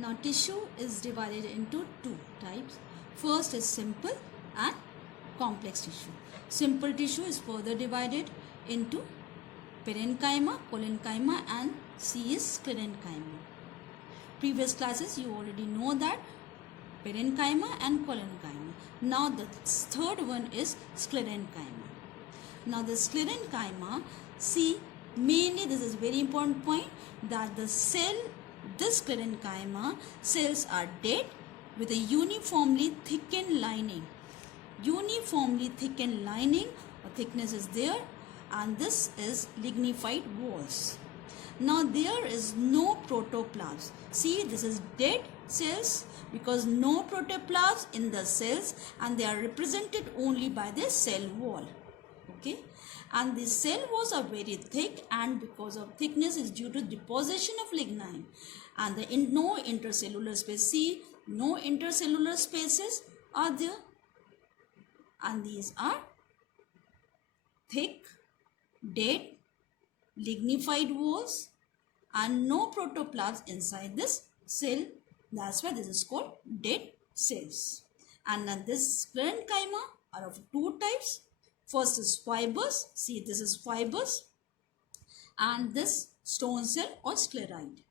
Now tissue is divided into two types. First is simple and complex tissue. Simple tissue is further divided into parenchyma, collenchyma and C is sclerenchyma. Previous classes you already know that parenchyma and collenchyma. Now the third one is sclerenchyma. Now the sclerenchyma, see, mainly this is very important point that the cell, this sclerenchyma cells are dead with a uniformly thickened lining. Uniformly thickened lining or thickness is there, and this is lignified walls. Now there is no protoplasm. See, this is dead cells because no protoplasm in the cells, and they are represented only by the cell wall. Okay, and the cell walls are very thick, and because of thickness is due to deposition of lignin, and no intercellular space. See, no intercellular spaces are there, and these are thick, dead, lignified walls, and no protoplasm inside this cell. That's why this is called dead cells. And then this sclerenchyma are of two types. First is fibers. See, this is fibers, and this stone cell or scleroid.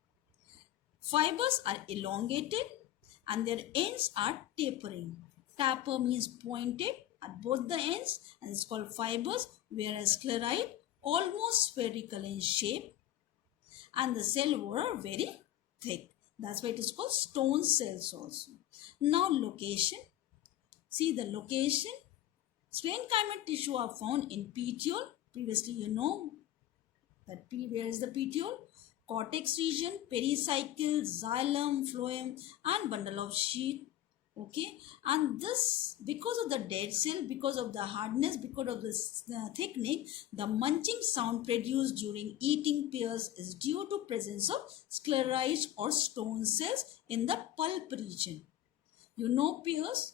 Fibers are elongated and their ends are tapering. Taper means pointed at both the ends, and it's called fibers, whereas scleroid almost spherical in shape, and the cell wall are very thick. That's why it is called stone cells also. Now location. See the location. Sclerenchymal tissue are found in petiole. Previously you know that where is the petiole? Cortex region, pericycle, xylem, phloem and bundle of sheath. Okay, and this, because of the dead cell, because of the hardness, because of the thickening, the munching sound produced during eating pears is due to presence of scleroids or stone cells in the pulp region. You know pears,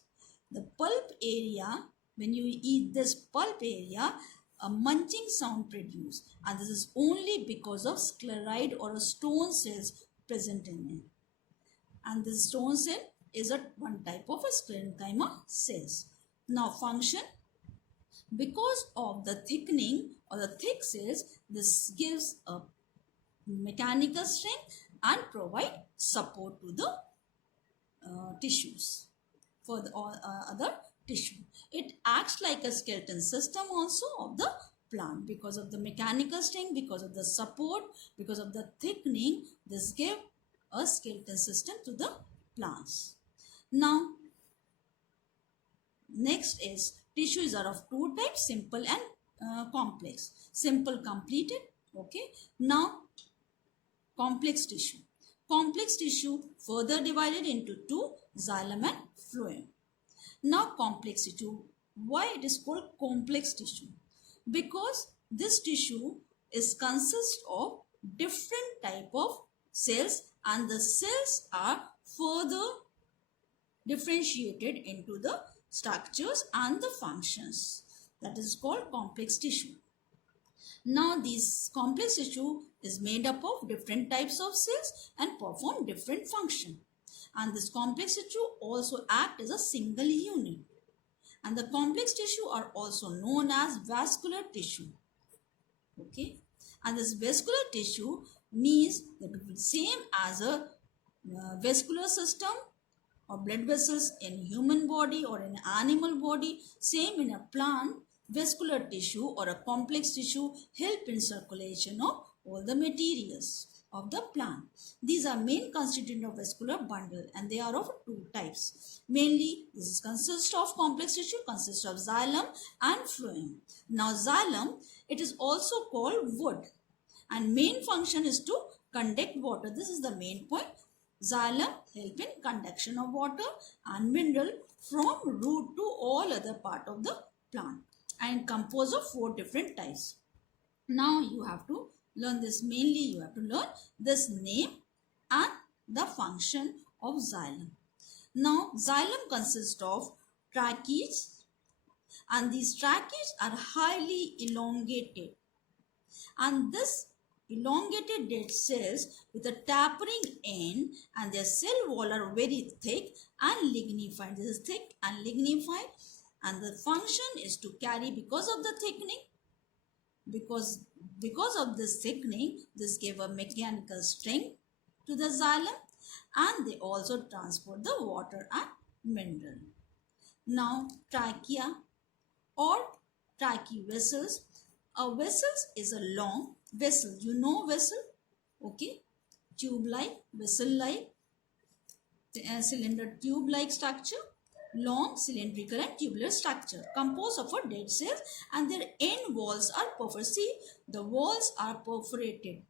the pulp area, when you eat this pulp area, a munching sound produced, and this is only because of scleroid or a stone cells present in it. And this stone cell is one type of a sclerenchyma cells. Now function, because of the thickening or the thick cells, this gives a mechanical strength and provide support to the tissues for the other tissue. It acts like a skeleton system also of the plant because of the mechanical strength, because of the support, because of the thickening. This gives a skeleton system to the plants. Now next is tissues are of two types, simple and complex. Simple completed. Okay, now complex tissue. Complex tissue further divided into two, xylem and phloem. Now complex tissue. Why it is called complex tissue? Because this tissue is consist of different type of cells, and the cells are further differentiated into the structures and the functions. That is called complex tissue. Now this complex tissue is made up of different types of cells and perform different function. And this complex tissue also act as a single unit. And the complex tissue are also known as vascular tissue. Okay. And this vascular tissue means that it is same as a vascular system or blood vessels in human body or in animal body. Same in a plant, vascular tissue or a complex tissue help in circulation of all the materials of the plant. These are main constituent of vascular bundle, and they are of two types. Mainly this consists of complex tissue, consists of xylem and phloem. Now xylem, it is also called wood, and main function is to conduct water. This is the main point. Xylem help in conduction of water and mineral from root to all other part of the plant, and composed of four different types. Now you have to learn this. Mainly you have to learn this name and the function of xylem. Now xylem consists of trachees, and these trachees are highly elongated, and this elongated dead cells with a tapering end, and their cell wall are very thick and lignified. This is thick and lignified, and the function is to carry, because of the thickening, because of this thickening, this gave a mechanical strength to the xylem, and they also transport the water and mineral. Now trachea or trachea vessels. A vessel is a long vessel. You know vessel? Okay. Tube-like, vessel-like, cylinder tube-like structure. Long cylindrical and tubular structure composed of a dead cells, and their end walls are perforated. See, the walls are perforated.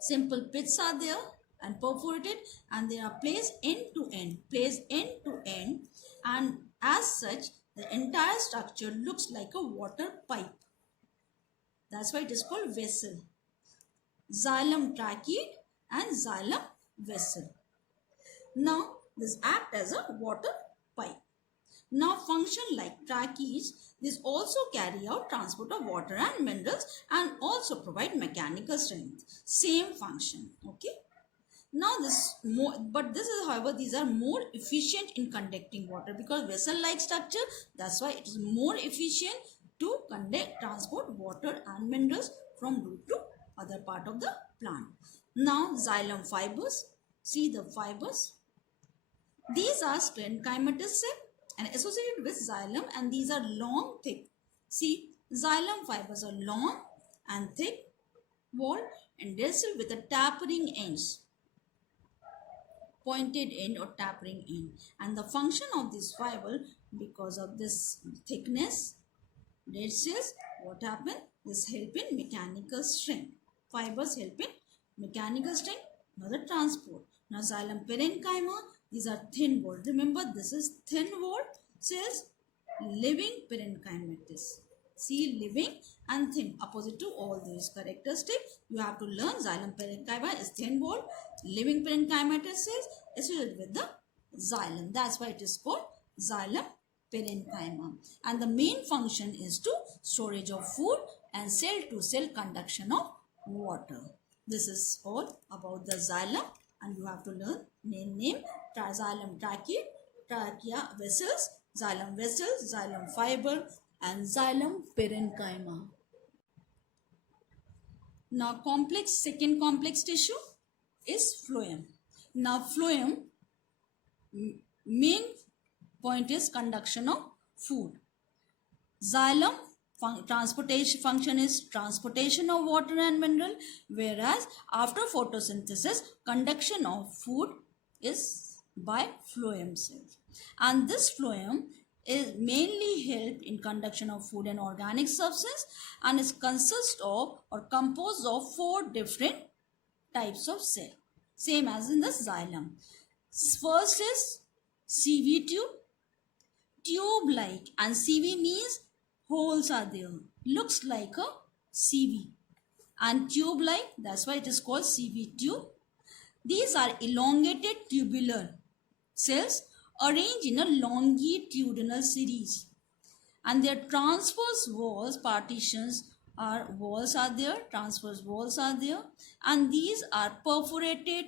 Simple pits are there and perforated, and they are placed end to end, and as such the entire structure looks like a water pipe. That's why it is called vessel. Xylem tracheate and xylem vessel. Now this act as a water pipe. Now function like tracheates, this also carry out transport of water and minerals and also provide mechanical strength. Same function. Okay. Now this more, but this is, however, these are more efficient in conducting water, because vessel-like structure, that's why it is more efficient to transport water and minerals from root to other part of the plant. Now xylem fibers. See the fibers. These are parenchymatous cell and associated with xylem, and these are long, thick. See, xylem fibers are long and thick wall and bristle with a tapering ends, pointed end or tapering end. And the function of this fiber, because of this thickness, dead cells, what happen? This help in mechanical strength. Fibers help in mechanical strength, now the transport. Now xylem parenchyma, these are thin walled. Remember, this is thin walled cells, living parenchymatous. See, living and thin, opposite to all these characteristics. You have to learn xylem parenchyma is thin walled, living parenchymatous cells associated with the xylem. That's why it is called xylem parenchyma. And the main function is to storage of food and cell to cell conduction of water. This is all about the xylem, and you have to learn main name, xylem tracheate, trachea vessels, xylem fiber, and xylem parenchyma. Now second complex tissue is phloem. Now phloem, main point is conduction of food. Xylem transportation function is transportation of water and mineral, whereas after photosynthesis conduction of food is by phloem cells. And this phloem is mainly helped in conduction of food and organic substance, and is consist of or composed of 4 different types of cell, same as in the xylem. First is CV tube like, and CV means holes are there, looks like a CV, and tube like, that's why it is called CV tube. These are elongated tubular cells arranged in a longitudinal series, and their transverse walls, transverse walls are there, and these are perforated,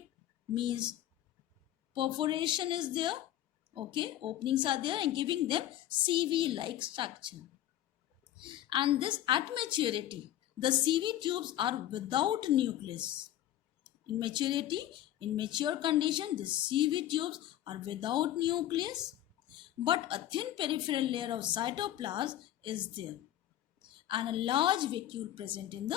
means perforation is there, okay, openings are there and giving them CV like structure. And this at maturity, the CV tubes are without nucleus. In mature condition, the CV tubes are without nucleus, but a thin peripheral layer of cytoplasm is there, and a large vacuole present in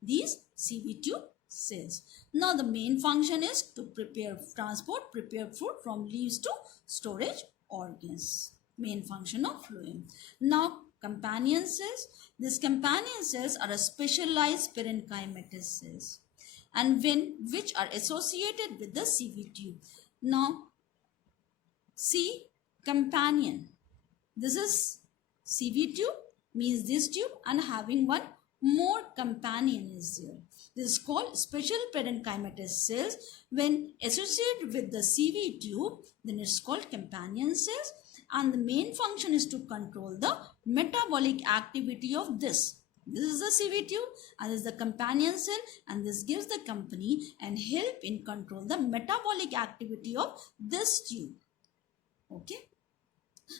these CV tube cells. Now the main function is to prepare food from leaves to storage organs. Main function of phloem. Now companion cells. These companion cells are a specialized parenchymatous cells, and which are associated with the CV tube. Now see, companion, this is CV tube, means this tube, and having one more companion is there. This is called special parenchymatous cells. When associated with the CV tube, then it's called companion cells, and the main function is to control the metabolic activity of this This is the CV tube and this is the companion cell, and this gives the company and help in control the metabolic activity of this tube. Okay.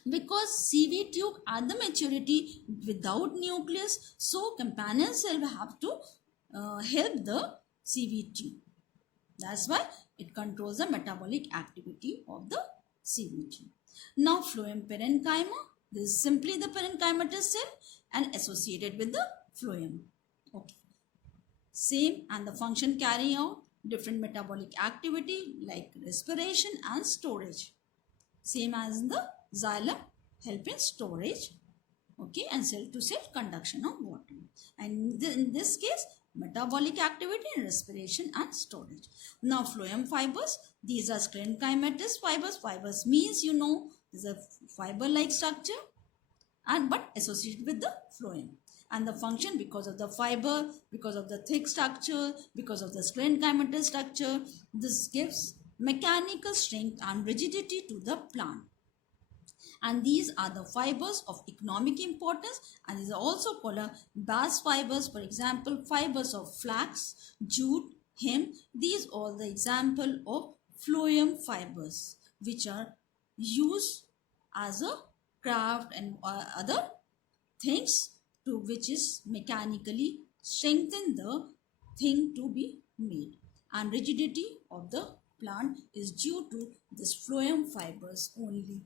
Because CV tube at the maturity without nucleus, so companion cell have to help the CV tube. That's why it controls the metabolic activity of the CV tube. Now phloem parenchyma, this is simply the parenchymatous cell and associated with the phloem. Okay. Same, and the function carrying out different metabolic activity like respiration and storage. Same as in the xylem, help in storage, okay, and cell to cell conduction of water. And in this case, metabolic activity and respiration and storage. Now phloem fibers, these are sclerenchymatous fibers. Fibers means you know is a fiber like structure and but associated with the phloem. And the function, because of the fiber, because of the thick structure, because of the sclerenchymatous structure, this gives mechanical strength and rigidity to the plant. And these are the fibers of economic importance, and these are also called bast fibers. For example, fibers of flax, jute, hemp. These are the example of phloem fibers which are used as a craft and other things to which is mechanically strengthen the thing to be made. And rigidity of the plant is due to this phloem fibers only.